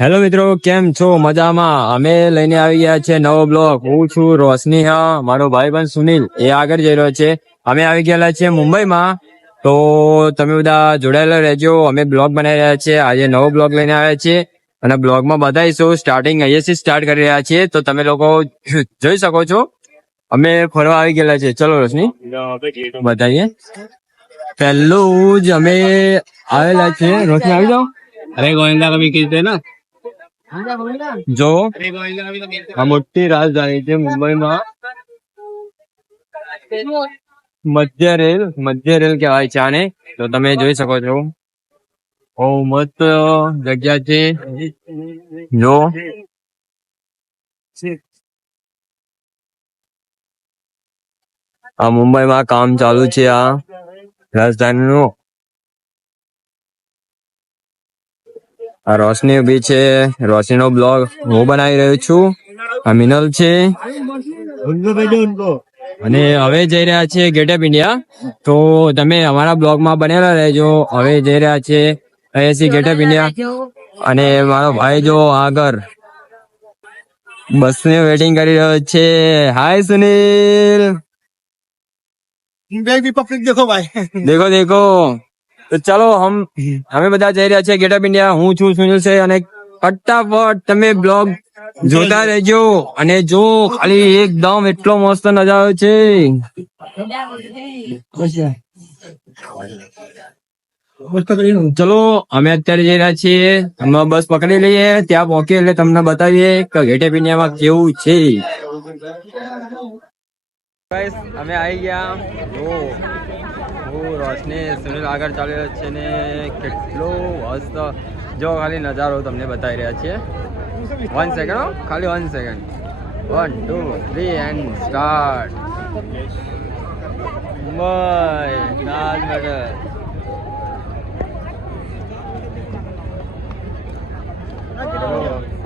Hello મિત્રો, કેમ છો? મજામાં? અમે લઈને આવી ગયા છે નવો બ્લોગ. હું છું રોશની, હા મારો ભાઈ પણ સુનિલ એ આગળ જઈ રહ્યો છે. અમે આવી ગયેલા છીએ મુંબઈમાં, તો તમે બધા જોડાયેલા રહેજો. અમે બ્લોગ બનાવી રહ્યા છીએ. આજે નવો બ્લોગ લઈને આવ્યા છીએ અને બ્લોગમાં બતાવીશું. સ્ટાર્ટિંગ અહીંયાથી સ્ટાર્ટ કરી રહ્યા છીએ, તો તમે લોકો જોઈ શકો છો. અમે ફરવા આવી ગયેલા છે. ચલો રોશની બતાવીએ. પહેલું જ અમે આવેલા છે. રોશની આવી જાઓ. अरे गोविंदा कभी कहते ना જો આ મોટી રાજધાની છે મુંબઈમાં. મધ્ય રેલ કહેવાય છે આને. તો તમે જોઈ શકો છો. બહુ મસ્ત જગ્યા છે. જો આ મુંબઈમાં કામ ચાલુ છે આ રાજધાનીનું. આ રોશની ઉભી છે. રોશની નો બ્લોગ હું બનાવી રહ્યો છું. આ મિનલ છે અને હવે જઈ રહ્યા છે ગેટ ઓફ ઇન્ડિયા. તો તમે અમારા બ્લોગમાં બનેલા રહેજો. હવે જઈ રહ્યા છે અહીંયાથી ગેટ ઓફ ઇન્ડિયા. અને મારો ભાઈ જો આગળ બસ ની વેટિંગ કરી રહ્યો છે. હાય સુનિલ. पब्लिक देखो भाई દેખો દેખો. તો ચાલો અમે બધા જઈ રહ્યા છીએ ગેટ ઓફ ઇન્ડિયા. હું છું સુનિલ છે અને ફટાફટ તમે બ્લોગ જોતા રહેજો. અને જો ખાલી એકદમ એટલો મસ્ત નજારો છે. ચલો અમે અત્યારે જઈ રહ્યા છીએ. અમે બસ પકડી લઈએ. ત્યાં પહોંચીએ એટલે તમને બતાવીએ કે ગેટ ઓફ ઇન્ડિયામાં કેવું છે. અમે આવી ગયા. જો હું રોશની સુનિલ આગળ ચાલી રહ્યો છે ને કેટલો મસ્ત જો ખાલી નજારો તમને બતાવી રહ્યા છીએ. 1 સેકન્ડ, ખાલી 1 second. 1 2 3 and start. Mumbai Taj Mahal.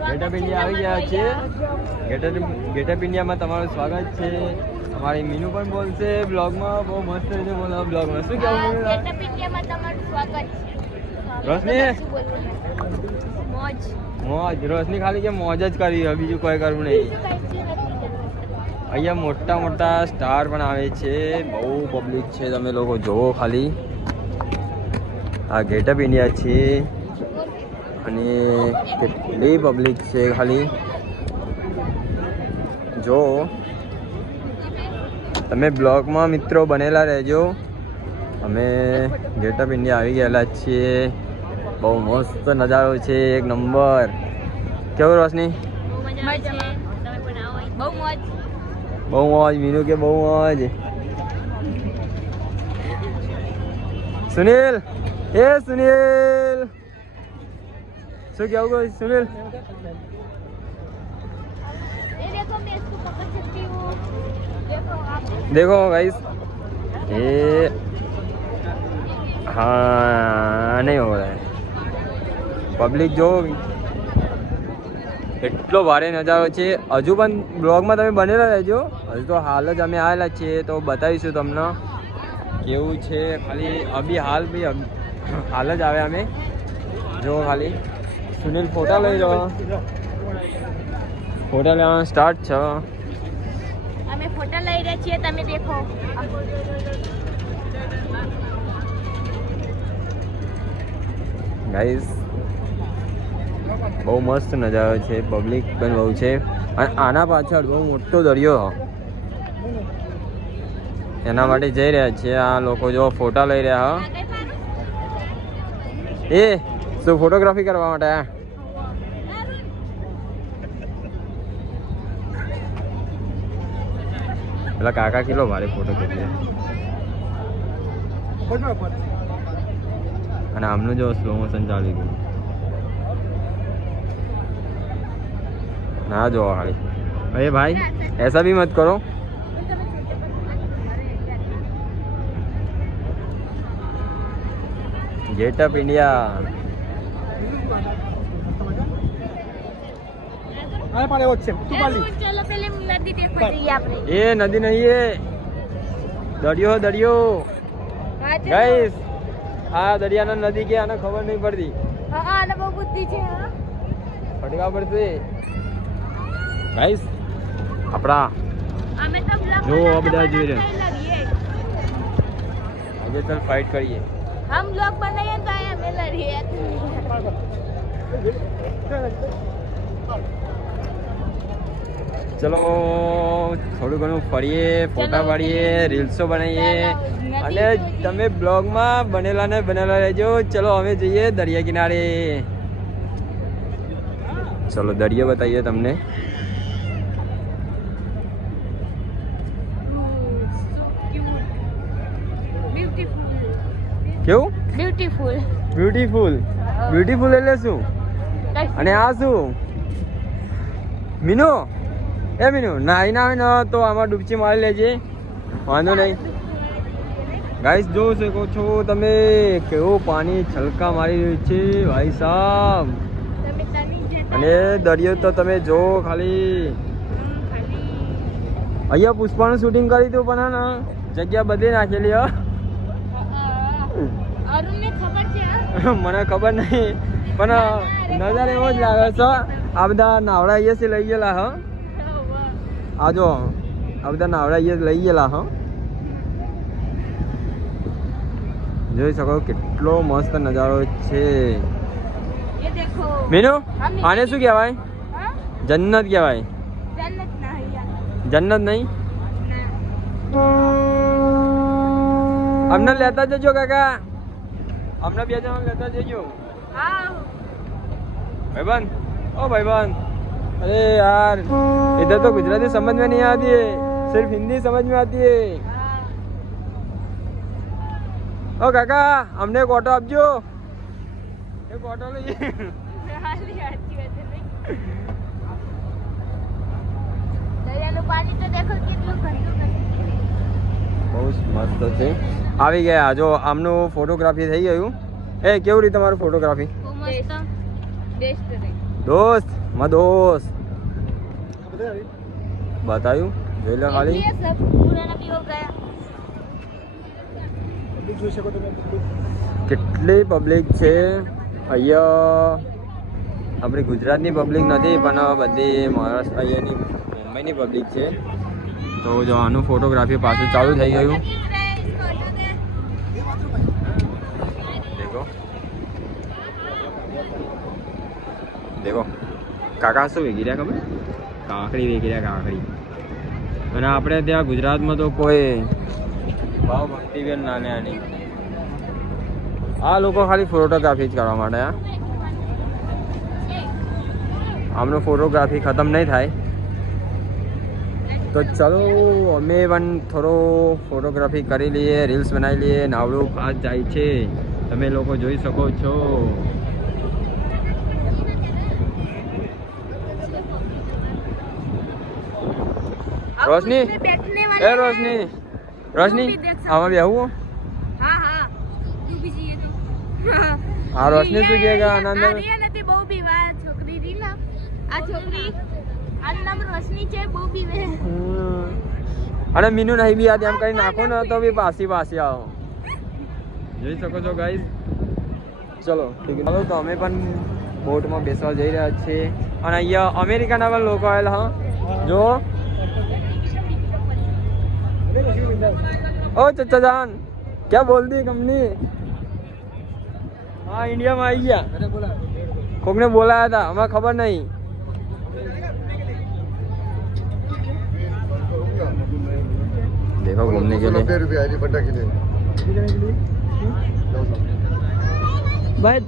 Gate of India આવી ગયા છે. ગેટ ઓફ ઇન્ડિયામાં તમારું સ્વાગત છે. અમારી મીનુ પણ બોલશે બ્લોગમાં. બહુ મસ્ત રીતે બોલો બ્લોગમાં. શું કહેવું? ગેટ ઓફ ઇન્ડિયામાં તમારું સ્વાગત છે. રોશની મોજ મોજ. રોશની ખાલી કે મોજ જ કરી, બીજું કોઈ કરવું નહીં. અહીંયા મોટા મોટા સ્ટાર પણ આવે છે. બહુ પબ્લિક છે. તમે લોકો જોવો ખાલી. આ ગેટ ઓફ ઇન્ડિયા છે અને કેટલી પબ્લિક છે ખાલી જો. તમે બ્લોગમાં મિત્રો બનેલા રહેજો. અમે ગેટ ઓફ ઇન્ડિયા આવી ગયેલા છીએ. બહુ મસ્ત નજારો છે, એક નંબર. કેવું રોશની? બહુ મોજ. મીનુ કે બહુ મોજ. સુનિલ, એ સુનિલ શું કેવું સુનિલ? देखो गाइस ये हाँ नहीं हो रहा है. પબ્લિક જો એટલો ભારે નજારો છે. હજુ પણ બ્લોગમાં તમે બનેલા રહેજો. હજુ તો હાલ જ અમે આવેલા છીએ તો બતાવીશું તમને કેવું છે. ખાલી હાલ જ આવે અમે. જો ખાલી સુનિલ ફોટા લઈ લો. ફોટા લેવાનું સ્ટાર્ટ છે. અમે ફોટા લઈ રહ્યા છીએ, તમે દેખો. ગાઈસ બહુ મસ્ત નજારો છે. પબ્લિક પણ બહુ છે અને આના પાછળ બહુ મોટો દરિયો એના માટે જઈ રહ્યા છે આ લોકો. જો ફોટા લઈ રહ્યા. એ શું ફોટોગ્રાફી કરવા માટે? પેલા કાકા કેટલો ભારે ફોટો ખેંચે. અને આમનું જો સ્લો મોશન ચાલી ગયું. ના જો ખાલી. અરે ભાઈ ऐसा भी मत करो. Gate of India. ચલો પેલે નદી દેખવા જઈએ આપણે. એ નદી નહીં, એ દરિયો દરિયો ગાઈસ. આ દરિયાના નદી કે આને ખબર નહીં પડતી. હા આને બહુ બુદ્ધિ છે. ફટકા પડશે ગાઈસ આપણા અમે તો બ્લોગ જો આ બધા बनाते જોઈ રહ્યા. बनाते लड़िए આજે ચાલ ફાઇટ કરીએ. हम ब्लॉग बनाए तो आए हमें लड़िए ચલો થોડું ઘણું ફરીએ, ફોટા પાડીએ, રીલ્સો બનાવીએ અને તમે બ્લોગમાં બનેલા રહેજો. ચલો અમે જઈએ દરિયા કિનારે. ચલો દરિયો બતાવીએ તમને. કેવું ब्यूटीफुल બ્યુટીફુલ બ્યુટીફુલ એટલે શું અને આ શું મીનુ એ મીનુ નાઈ ના આવે ને તો આમાં ડૂબકી મારી લેજે, વાંધો નહીં. ગાઈસ જોઈ શકો છો તમે કેવું પાણી છલકા મારી રહ્યું છે ભાઈ સાહેબ. અને દરિયો તો તમે જો ખાલી. અહીંયા પુષ્પાનું શૂટિંગ કરી હતું પણ હા ને જગ્યા બદલી નાખેલી હા. અરુણને ખબર છે મને ખબર નહીં પણ નજર એવો જ લાગે છે. આ બધા નાવડા અહીંયા લઈ ગયેલા હા. આ જો આ બધા નાવડા અહીંયા લઈ ગયેલા હા. જોઈ શકો કેટલો મસ્ત નજારો છે. ये देखो મીનુ આને શું કહેવાય? हाँ? જન્નત કહેવાય. जन्नत ना है यार જન્નત નહીં. અમને લેતા જજો કાકા, અમને બે જણા લેતા જજો हाँ भाईबंद. ओ भाईबंद अरे यार इधर तो गुजराती समझ में नहीं आती है, सिर्फ हिंदी समझ में आती है. ओ काका हमने एक ऑटो આપજો. એક ઓટો લઈએ. હાલી આતી હતી નહીં દરિયાનું પાણી તો દેખો કેટલું ગંદુ બહુ મસ્ત છે. આવી ગયા જો આમનું ફોટોગ્રાફી થઈ ગયું. એ કેવું રીતે તમારું ફોટોગ્રાફી બહુ મસ્ત બેસ્ટ રે દોસ્ત માં દોસ્ત બતાવ્યું જોઈ લો ખાલી. इसलिए सब पुराना भी हो गया કેટલી પબ્લિક છે અહીંયા. આપણી ગુજરાતની પબ્લિક નથી પણ બધી મહારાષ્ટ્ર અહીંયાની મુંબઈની પબ્લિક છે. તો જો આનું ફોટોગ્રાફી પાછું ચાલુ થઈ ગયું. દેખો દેખો કાકા શું વેગી રહ્યા ખબર? કાકડી વેગી રહ્યા, કાકડી. અને આપણે ત્યાં ગુજરાતમાં તો કોઈ ભાવ ભક્તિ બેન નાને આની. આ લોકો ખાલી ફોટોગ્રાફી જ કરવા માટે હા. આમનું ફોટોગ્રાફી ખતમ નહીં થાય. તો ચલો અમે પણ થોડો ફોટોગ્રાફી કરી લઈએ, રીલ્સ બનાવી લઈએ. નાવડું ફાસ્ટ જાય છે તમે લોકો જોઈ શકો છો. રોશની बैठने એ રોશની રોશની આમાં બેહવું. हाँ हाँ तू भी चाहिए तो આ રોશની શું કહે આનંદ? આર્ય નથી બહુ બીવા છોકરી રી ના આ છોકરી આ નામ રોશની છે બહુ બીવે અને મીનુ નહીં બી યાદ એમ કરી નાખો ને તો બી પાછી આવો. જોઈ શકો છો ગાઈસ. ચલો ઠીક છે. ચાલો તો અમે પણ બોટમાં બેસવા જઈ રહ્યા છીએ. અને અહીંયા અમેરિકાના પણ લોકો આવેલા હા. જો ओ चचा जान क्या बोल दी कंपनी? हाँ इंडिया में आई गया. कोक ने बोलाया था हमें खबर नहीं. देखो घूमने के लिए भाई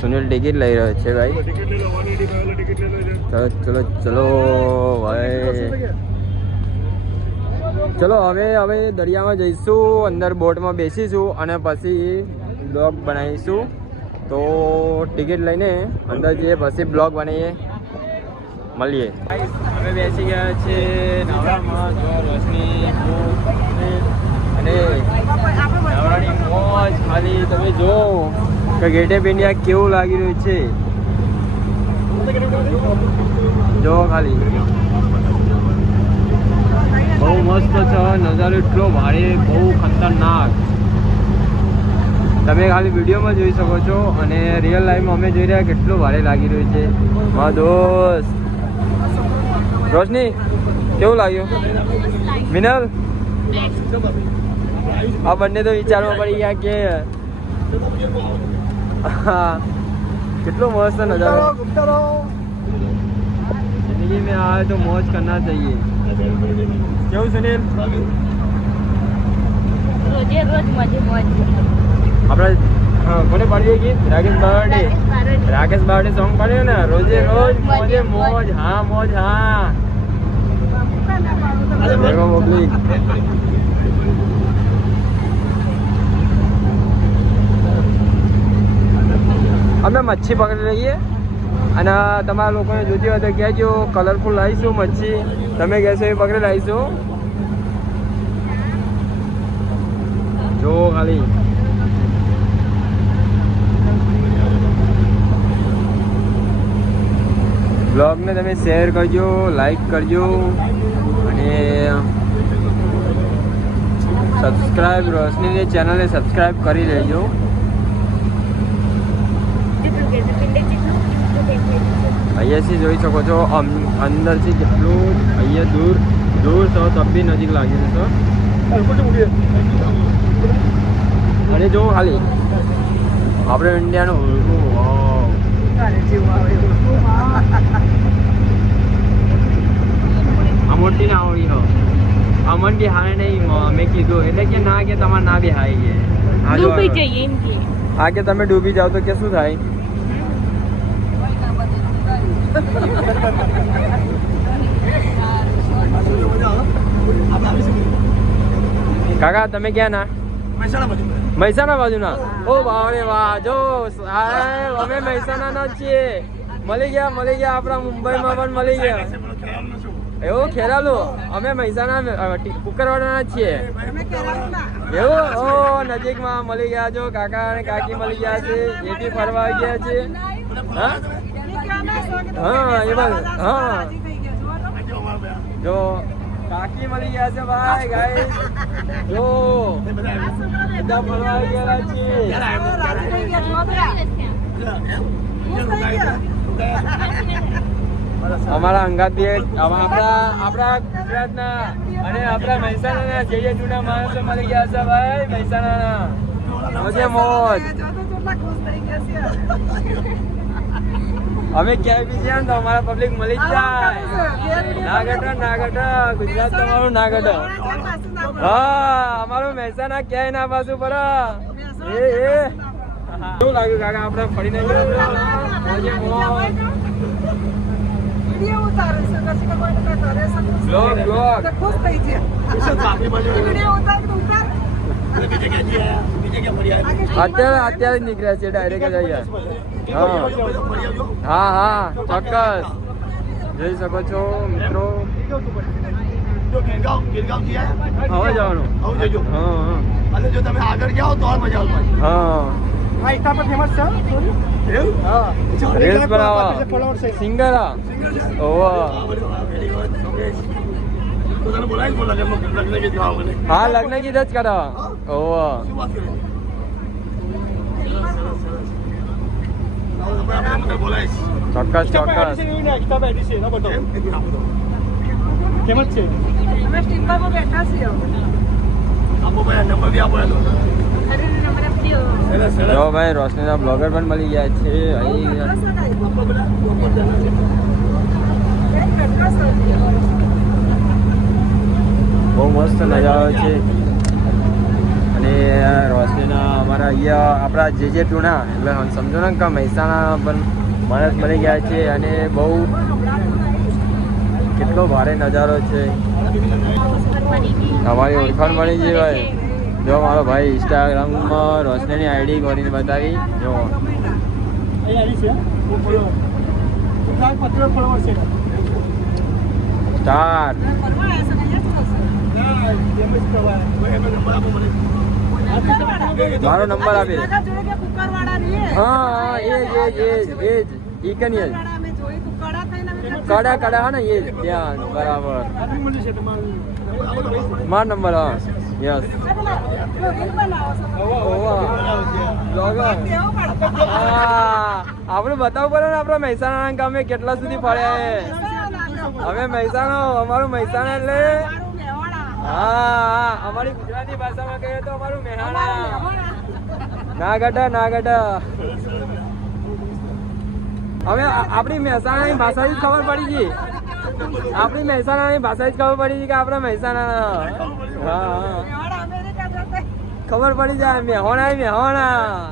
सुनील टिकट લઈ રહ્યો છે ભાઈ. ચલો ચલો ચલો ભાઈ ચલો હવે દરિયામાં જઈશું, અંદર બોટમાં બેસીશું અને પછી બ્લોગ બનાવીશું. તો ટિકિટ લઈને અંદર જઈએ પછી બ્લોગ બનાવીએ. મળીએ. અમે બેસી ગયા છે નાવડામાં. જો રોશની અને નાવડાની મોજ ખાલી તમે જો કે ગેટ ઓફ ઇન્ડિયા કેવું લાગી રહ્યું છે. જો ખાલી બહુ મસ્ત છે નજારો, એટલો ભારે બહુ ખતરનાક. તમે ખાલી વિડીયોમાં જોઈ શકો છો અને રિયલ લાઈફમાં અમે જોઈ રહ્યા કેટલું ભારે લાગી રહ્યું છે મારા દોસ્ત. રોશની કેવું લાગ્યું? મિનલ આ બંને તો વિચારવા પડી ગયા કે કેટલો મસ્ત નજારો. जिंदगी में आए तो मौज करना चाहिए. કેવું સુનિલ? રોજે રોજ મજે મોજ. આપણે કોને પાડીએ ગીત? રાકેશ બાવડે. રાકેશ બાવડે સોંગ પાડ્યું ને, રોજે રોજ મોજે મોજ. હા મોજ હા. દેખો મોકલી. અમે મચ્છી પકડી રહીએ અને તમારા લોકોને જોતી હોય તો કહેજો કલરફુલ લાવીશું મચ્છી. તમે કહેશો એ પકડી લાવીશું. જો ખાલી બ્લોગને તમે શેર કરજો, લાઈક કરજો અને સબસ્ક્રાઈબ, રોશનીની ચેનલને સબસ્ક્રાઈબ કરી લેજો. અહીંયાથી જોઈ શકો છો અંદરથી કેટલું અહીંયા દૂર દૂર છો તબ બી નજીક લાગી છે. અને જો ખાલી આપણે ઇન્ડિયાનું અમોટી ના આવડી હો અમન બી હાય નહીં. મેં કીધું એટલે કે ના કે તમારે ના બી હાય છે. ડૂબી જઈએ એમ કે હા કે તમે ડૂબી જાઓ તો કે શું થાય? કાકા તમે ક્યાં ના? મહેસાણા બાજુ ના? ઓ બાવરે વાહ. જો અમે મહેસાણા ના છીએ. મળી ગયા આપણા મુંબઈમાં પણ મળી ગયા. એવું ખેરાલુ? અમે મહેસાણા કુકરવાડા ના છીએ. એવું? ઓ નજીકમાં મળી ગયા. જો કાકા અને કાકી મળી ગયા છે. એ બી ફરવા આવી ગયા છે. હા હા એ બાજુ. હા જો કાકી મળી ગયા છે ભાઈ. ગાઈસ જો બધા ફરવા આવી ગયા છે. અમારા અંગાત બી આપણા ગુજરાતના અને આપણા મહેસાણાના જે જૂના માણસો મળી ગયા છે ભાઈ. મહેસાણાના મોજે મોજ. અમે ક્યાંય બી છીએ તો અમારા પબ્લિક મળી જ જાય. ના ઘટે ગુજરાત તમારું ના ઘટે. હા અમારું મહેસાણા ક્યાંય ના પાછું પડે. કેવું લાગ્યું કાકા આપણે ફરીને મોજે મોજ. અત્યારે નીકળ્યા છે ડાયરેક્ટ હા હા ચોક્કસ જોઈ શકો છો મિત્રો. હવે જવાનું. અને જો તમે આગળ જાઓ તો મજા આવશે. હા ફેમસ છે રીલ્સ બનાવવા સિંગર. હા લગ્ન ગીત જ કરાવવા. ચોક્કસ ચોક્કસ. ફેમસ છે. જો ભાઈ રોશનીના બ્લોગર પણ મળી ગયા છે. બહુ મસ્ત નજારો છે અને રોશનીના અમારા અહીંયા આપણા જે ટૂણા એટલે સમજો ને કે મહેસાણા પણ માણસ મળી ગયા છે અને બહુ કેટલો ભારે નજારો છે. અમારી ઓળખાણ મળી ગઈ ભાઈ. જો મારો ભાઈ ઇન્સ્ટાગ્રામમાં રોશનીની આઈડી કરીને બતાવી. જો સ્ટાર મારો નંબર આપે. હા એ કડા હા ને એ ત્યાં બરાબર મારો નંબર. હા યસ આપણે બતાવવું પડે ને આપણા મહેસાણા ગામે કેટલા સુધી ફર્યા અમે મહેસાણા અમારું મહેસાણા એટલે હા અમારી ગુજરાતી ભાષામાં કહીએ તો અમારું મહેસાણા ના ગટા હવે આપણી મહેસાણાની ભાષા જ ખબર પડી ગઈ આપણી મહેસાણાની ભાષા જ ખબર પડી ગઈ કે આપણે મહેસાણા હા ખબર પડી જાય મેહોણા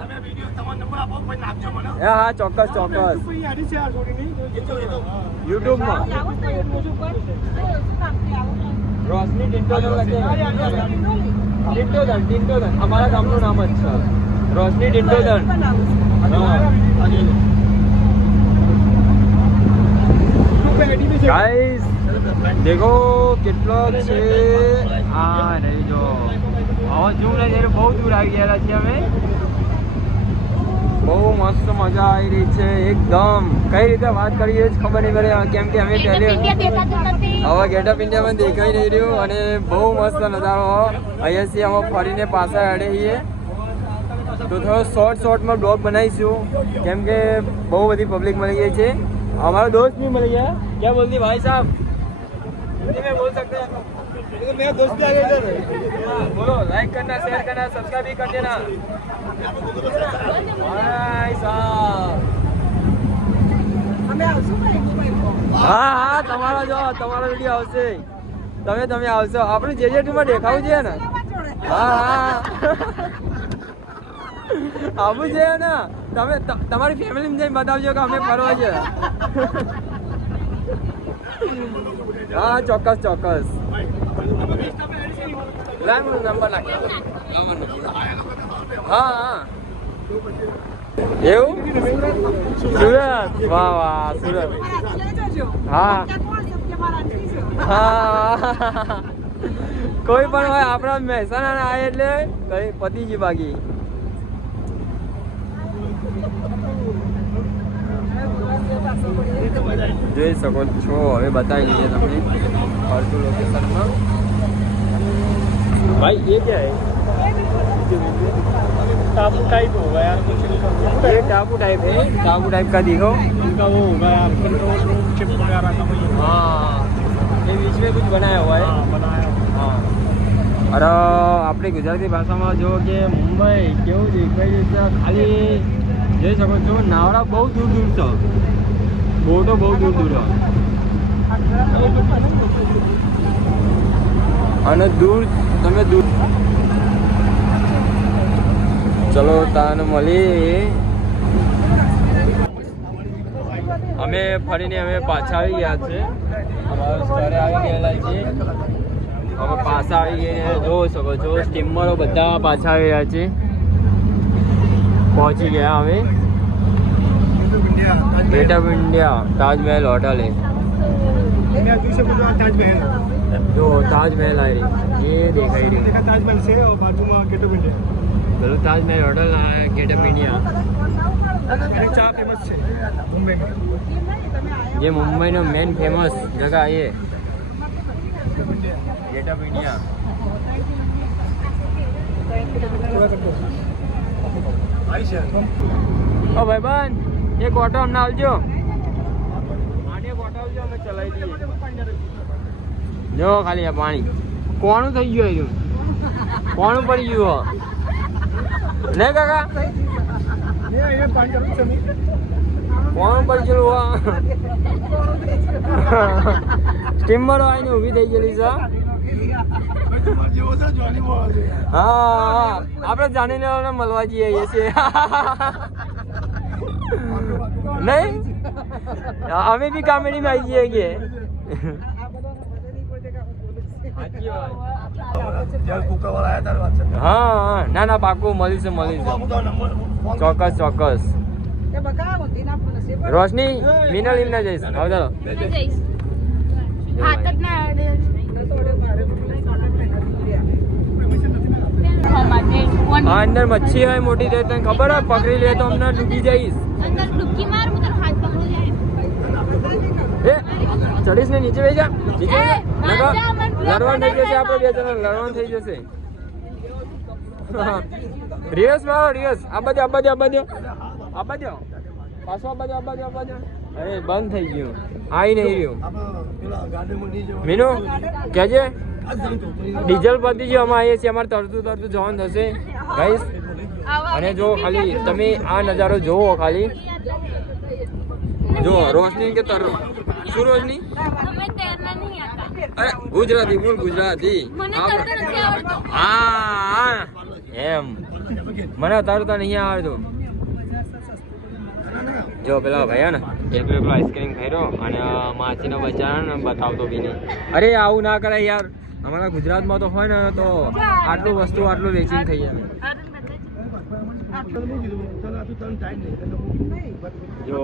હા ચોક્કસ યુટ્યુબમાં રોશની ટિન્ટોધન અમારા ગામનું નામ જ છે રોશની ટિન્ટોધન ગાઈસ દેખો કેટલો છે આ રહી જો હવે જોઉં ને ત્યારે બહુ દૂર આવી ગયેલા છીએ અમે બહુ મસ્ત મજા આવી રહી છે એકદમ કઈ રીતે વાત કરીએ જ ખબર નહીં પડે કેમ કે અમે પહેલી હવે ગેટ ઓફ ઇન્ડિયા પણ દેખાઈ નહીં રહ્યું અને બહુ મસ્ત નજારો અહીંયાથી અમે ફરીને પાછા અડે છીએ તો થોડો શોર્ટમાં બ્લોગ બનાવીશું કેમ કે બહુ બધી પબ્લિક મળી ગઈ છે हमारा दोस्त भी मिल गया क्या बोलती भाई साहब हिंदी में बोल सकते हैं मेरा दोस्त भी आ गया इधर बोलो लाइक करना शेयर करना सब्सक्राइब भी कर देना भाई साहब હા તમારો જો તમારો વિડીયો આવશે તમે આવશો આપણે JJ2 માં દેખાવું છે ને હા આવું છે ને તમે તમારી ફેમિલીને જઈને બતાવજો કે અમે ફરવા છે હા ચોક્કસ નંબર નાખી હા એવું સુરત વાહ સુરત હા કોઈ પણ હોય આપણા મહેસાણા આવે એટલે કઈ પતિજી બાકી જોઈ શકો છો હવે બતાવી દઈએ તમને ફરતું લોકેશનમાં भाई ये क्या है टापू टाइप होगा यार कुछ ये टापू टाइप है टापू टाइप का दिखो इनका वो होगा यार कंट्रोल रूम चिप वगैरह का हाँ ये बीच में कुछ बनाया हुआ है बनाया हाँ और આપણે ગુજરાતી ભાષામાં જો કે મુંબઈ કેવું દેખાય છે ખાલી જોઈ શકો છો નાવડા બહુ દૂર છે બોટો બહુ દૂર અને દૂર તમે દૂર ચલો તાન મળી અમે ફરીને અમે પાછા આવી ગયા છે અમારા સ્થળે આવી ગયેલા છીએ અમે પાછા આવી ગયા જોઈ શકો છો સ્ટીમરો બધા પાછા આવી રહ્યા છે પહોંચી ગયા અમે gate of India Taj Mahal hotel है ताजमहल जो ताजमहल आ रही ये देखा ही रही ताजमहल से और बाजू में गेट ऑफ इंडिया चलो Taj Mahal hotel gate of India चा फेमस है मुंबई में ये मुंबई नो मेन फेमस जगह ये गेट ऑफ इंडिया ओ भाई बहन एक ऑटो हमने આવજો આને એક ઓટો આવજો અમે ચલાવી દઈએ જો ખાલી આ પાણી કોણું થઈ ગયું કોણું પડી ગયું ને કાકા ये पानी का चमी કોણું પડી ગયું સ્ટીમર આવીને ઊભી થઈ ગયેલી છે હા આપણે જાણીને મળવા જઈએ છીએ नहीं हमें भी कॉमेडी में आई है हाँ ना ना पाकू मળી છે ચોક્કસ રોશની મિનલ ઇમ ના જઈશ આવ ચાલો હાથ જ ના हाँ अंदर मच्छी है मोटी देते हैं खबर है पकड़ी ले तो हमने डूबी जाइस अंदर डुबकी मार मुझे हाथ पकड़ ले ए चढ़ीस ने नीचे भेजा नीचे ए, लगा मान जा, मन ब्लॉक लड़वान થઈ બનાવી જશે આપણે બે દેવાનો. જણા લડવાન થઈ જશે રિયસ મારો રિયસ આ બાજુ આ બાજુ આ બાજુ આ બાજુ પાછો આ બાજુ આ બાજુ આ બાજુ અરે બંધ થઈ ગયું આઈ નહીં રહ્યું મીનુ કેજે ડીઝલ પતી ગયું અમે આવીએ છીએ અમારે તરતું તરતું જવાનું થશે ગાઈસ અને જો ખાલી તમે આ નજારો જોવો ખાલી જો રોશની કે તર શું રોશની हमें तैरना नहीं आता અરે ગુજરાતી બોલ ગુજરાતી મને તરતા નથી આવડતું હા એમ મને તરતા નહીં આવડતું જો પેલા ભાઈ ને એકલો આઈસ્ક્રીમ ખાઈ અને માછીનો બચારા ને બતાવતો બી નહીં અરે આવું ના કરે યાર અમારા ગુજરાતમાં તો હોય ને તો આટલું વસ્તુ આટલું વેચીને થઈ જાય જો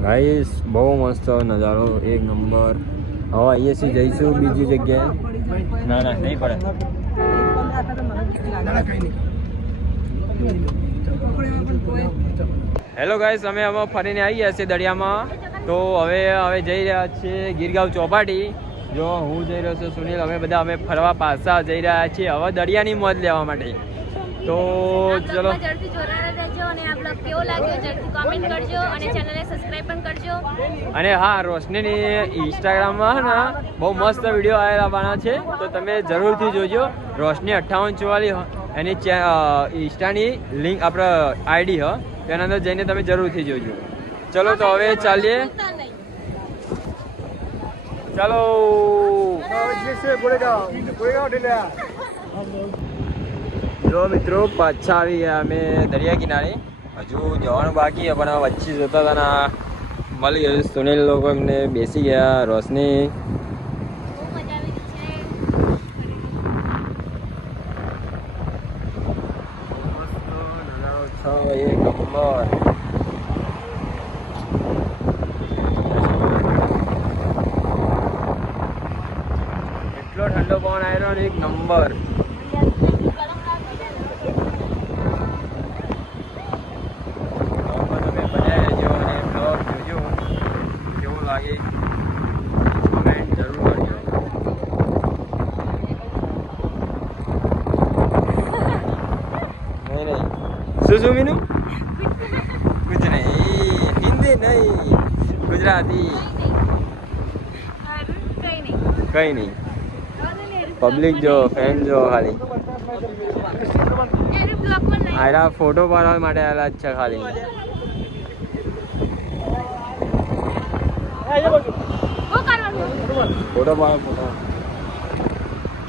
ગાઈસ બહુ મસ્ત નજારો એક નંબર હવે અહીંયાથી જઈશું બીજી જગ્યાએ ના ના નહીં પડે હેલો ગાઈસ અમે હવે ફરીને આવી ગયા છીએ દરિયામાં તો હવે જઈ રહ્યા છીએ ગીરગાંવ ચોપાટી જો હું જઈ રહ્યો છું સુનિલ અમે બધા અમે ફરવા પાછા જઈ રહ્યા છીએ હવે દરિયાની મોજ લેવા માટે તો ચલો જલ્દી જોડાયેલા રહેજો અને આ બ્લોગ કેવો લાગ્યો જલ્દી કોમેન્ટ કરજો અને ચેનલને સબસ્ક્રાઇબ પણ કરજો અને હા રોશનીની ઇન્સ્ટાગ્રામમાં ને બહુ મસ્ત વિડીયો આવવાના છે તો તમે જરૂરથી જોજો રોશની 5844 એની ઇન્સ્ટાની લિંક આપણે આઈડી હ તેના અંદર જઈને તમે જરૂરથી જોજો ચલો તો હવે ચાલીએ ચાલો જો મિત્રો પાછા આવી ગયા અમે દરિયા કિનારે હજુ જવાનું બાકી પણ વચ્ચે જતા હતા ને મળી ગયું સુનિલ લોકો એમને બેસી ગયા રોશની બહુ મજા આવી છે એક નંબર એટલો ઠંડો પવન આવ્યો ને એક નંબર લાગે કમેન્ટ જરૂર કરજો નહીં શું શું મીનુ કુછ નહીં હિન્દી નહીં ગુજરાતી કઈ નહીં પબ્લિક જો ફેન જો ખાલી આયરા ફોટો પાડવા માટે આવેલા જ છે ખાલી ફોટો પાડો ફોટો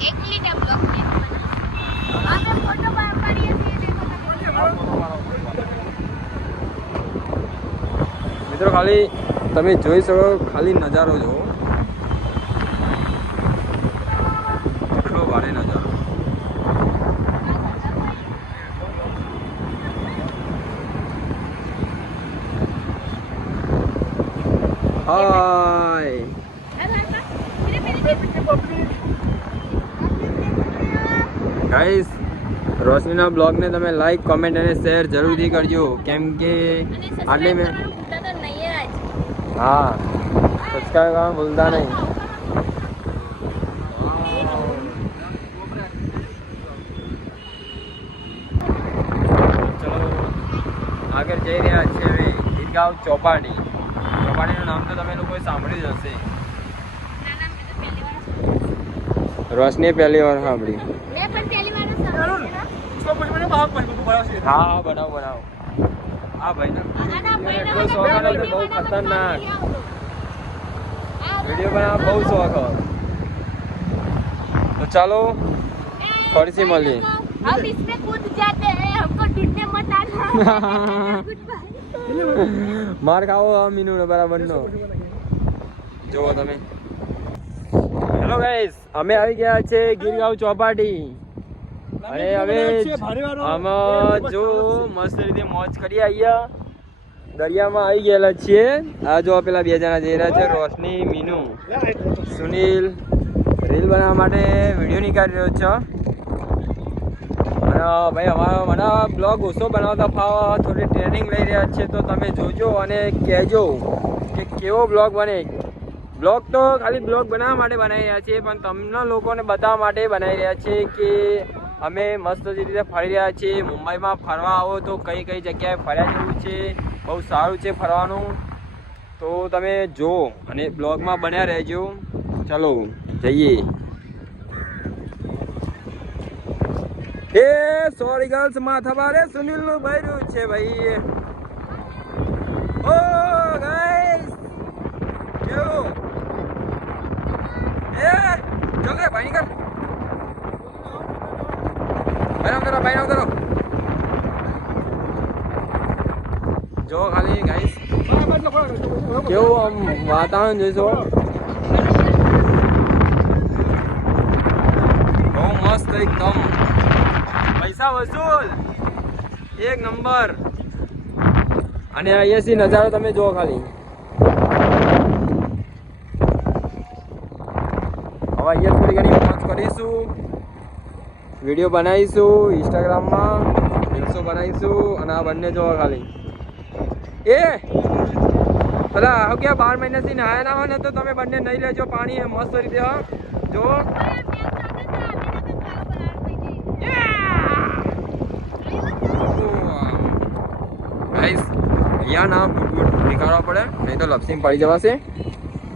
એક મિનિટ આ બ્લોગ ને આપણે ફોટો પાડીએ છીએ મિત્રો ખાલી તમે જોઈ શકો ખાલી નજારો જુઓ કેટલો ભારે નજારો હાય ગાઈસ રોશનીના બ્લોગને તમે લાઈક કોમેન્ટ અને શેર જરૂરથી કરજો કેમ કે આટલી મેં હા સબસ્ક્રાઈબ કરવાનું ભૂલતા નહીં ચલો આગળ જઈ રહ્યા છીએ હવે ગીરગાંવ ચોપાટી ચોપાટીનું નામ તો તમે લોકોએ સાંભળ્યું જ હશે રોશનીએ પહેલી વાર સાંભળ્યું હા હા બનાવો બનાવો હા ભાઈ એટલો શોખ હતો તો બહુ ખતરનાક વિડીયો બનાવવા બહુ શોખ હતો તો ચાલો ફરીથી મળીએ हम इसमें कूद जाते हैं हमको ढूंढने मत आना गुड बाय માર ખાવો મીનુ ને બરાબર નો જુઓ તમે હેલો ગાઈસ અમે આવી ગયા છે ગીરગાંવ ચોપાટી અને હવે અમે જો મસ્ત રીતે મોજ કરી આવ્યા દરિયામાં આવી ગયેલા છીએ આ જો પેલા બે જણા જઈ રહ્યા છે રોશની મીનુ સુનિલ રીલ બનાવવા માટે વિડીયો નીકાળી રહ્યો છે અને ભાઈ અમારો મને બ્લોગ ઓછો બનાવતા ફાવે થોડી ટ્રેનિંગ લઈ રહ્યા છે તો તમે જોજો અને કહેજો કે કેવો બ્લોગ બને બ્લોગ તો ખાલી બ્લોગ બનાવવા માટે બનાવી રહ્યા છીએ, પણ તમને લોકોને બતાવવા માટે બનાવી રહ્યા છીએ કે અમે મસ્ત રીતે ફરી રહ્યા છીએ. મુંબઈમાં ફરવા આવો તો કઈ કઈ જગ્યાએ ફર્યા જેવું છે, બહુ સારું છે ફરવાનું. તો તમે જો અને બ્લોગમાં બન્યા રહેજો. ચલો જઈએ. એ સોરી ગર્લ્સ માથા બારે સુનિલનું ભર્યું છે ભાઈ. ઓ ગાઈસ કેવું એ ચલ રે ભાઈ કર ભાઈ કરો જો ખાલી ગાઈસ કેવું આમ વાતાવરણ જોઈશો. બહુ મસ્ત એકદમ, પૈસા વસૂલ એક નંબર. અને અહીંયાથી નજારો તમે જુઓ ખાલી. હવે અહીંયા થોડી ઘણી મોજ કરીશું, વિડીયો બનાવીશું, ઇન્સ્ટાગ્રામમાં રીલ્સો બનાવીશું. અને આ બંને જોવો ખાલી. એ પેલા હું કે 12 મહિનાથી નાયા ના હોય ને તો તમે બંને નહીં લેજો પાણી મસ્ત રીતે. હા જો અહીંયા ના બૂટ નીકાળવા પડે, નહીં તો લપસીમાં પડી જવાશે.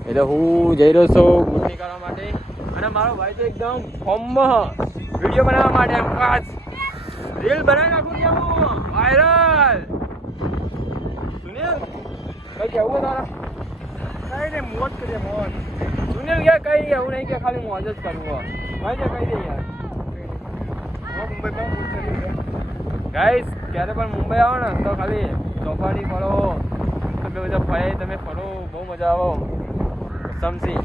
એટલે હું જઈ રહ્યો છું બૂટ નીકાળવા માટે. અને મારો ભાઈ તો એકદમ ફોર્મમાં વિડીયો બનાવવા માટે એમ ખાસ રીલ બનાવી નાખું કે હું વાયરલ. સુનિલ કઈ કેવું તારા? કઈ નહીં, મોજ કરીએ મોજ. સુનિલ કે કઈ એવું નહીં કે ખાલી મોજ જ કરવું ભાઈ. કઈ દે યાર મુંબઈમાં ગાઈસ ક્યારે પણ મુંબઈ આવો ને તો ખાલી ચોપાટી ફરો, તમે બધા ફરે, તમે ફરો, બહુ મજા આવો સમસી.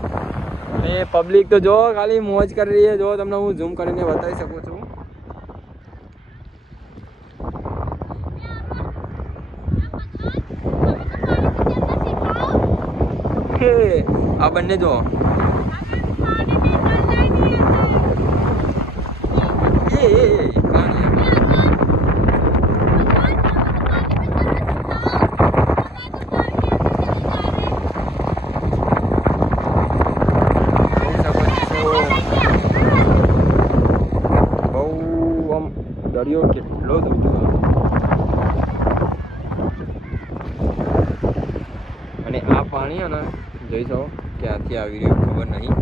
અને પબ્લિક તો જો ખાલી મોજ કરી રહી છે. જો તમને હું ઝૂમ કરીને બતાવી શકું છું. આ બંને જો દરિયો કેટલો દૂર. અને આ પાણી ને જોઈ શકો ક્યાંથી આવી રહ્યું ખબર નહીં.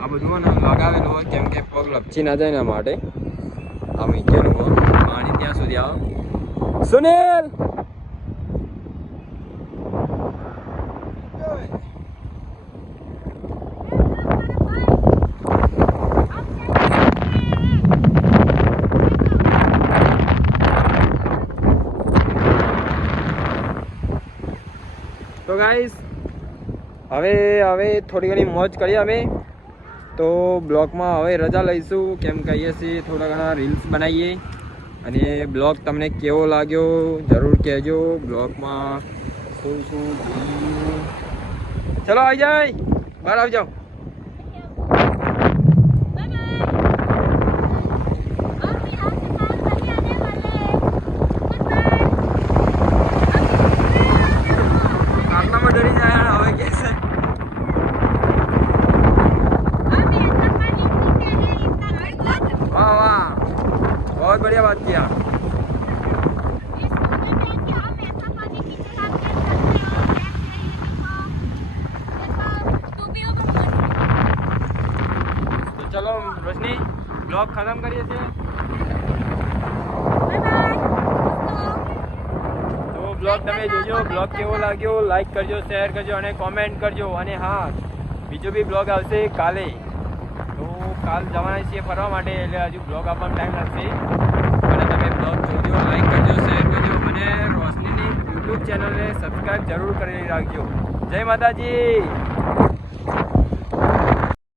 આ બધું ને લગાવેલું હોય કેમ કે પગ લપસી ના જાય એના માટે આ મૂકેલું હોય. પાણી ત્યાં સુધી આવો. સુનિલ તો ગાઈસ હવે થોડી ઘણી મોજ કરીએ અમે તો. બ્લોગમાં હવે રજા લઈશું કેમ કહીએ છીએ થોડા ઘણા રીલ્સ બનાવીએ. અને બ્લોગ તમને કેવો લાગ્યો જરૂર કહેજો. બ્લોગમાં શું શું જોયું. ચલો આવી જાય બહાર આવી જાઓ. बहुत बढ़िया बात किया. तो चलो रोशनी ब्लॉग खत्म करिए थे. तो ब्लॉग તમે જોજો. બ્લોગ કેવો લાગ્યો લાઈક કરજો, શેર કરજો અને કોમેન્ટ કરજો. અને હા બીજો બી બ્લોગ આવશે કાલે. તો કાલ જવાના છીએ ફરવા માટે, એટલે હજુ બ્લોગ આપવાનો ટાઈમ લાગશે. અને તમે બ્લોગ જોજો, લાઈક કરજો, શેર કરજો અને રોશનીની યુટ્યુબ ચેનલને સબસ્ક્રાઈબ જરૂર કરી રાખજો. જય માતાજી.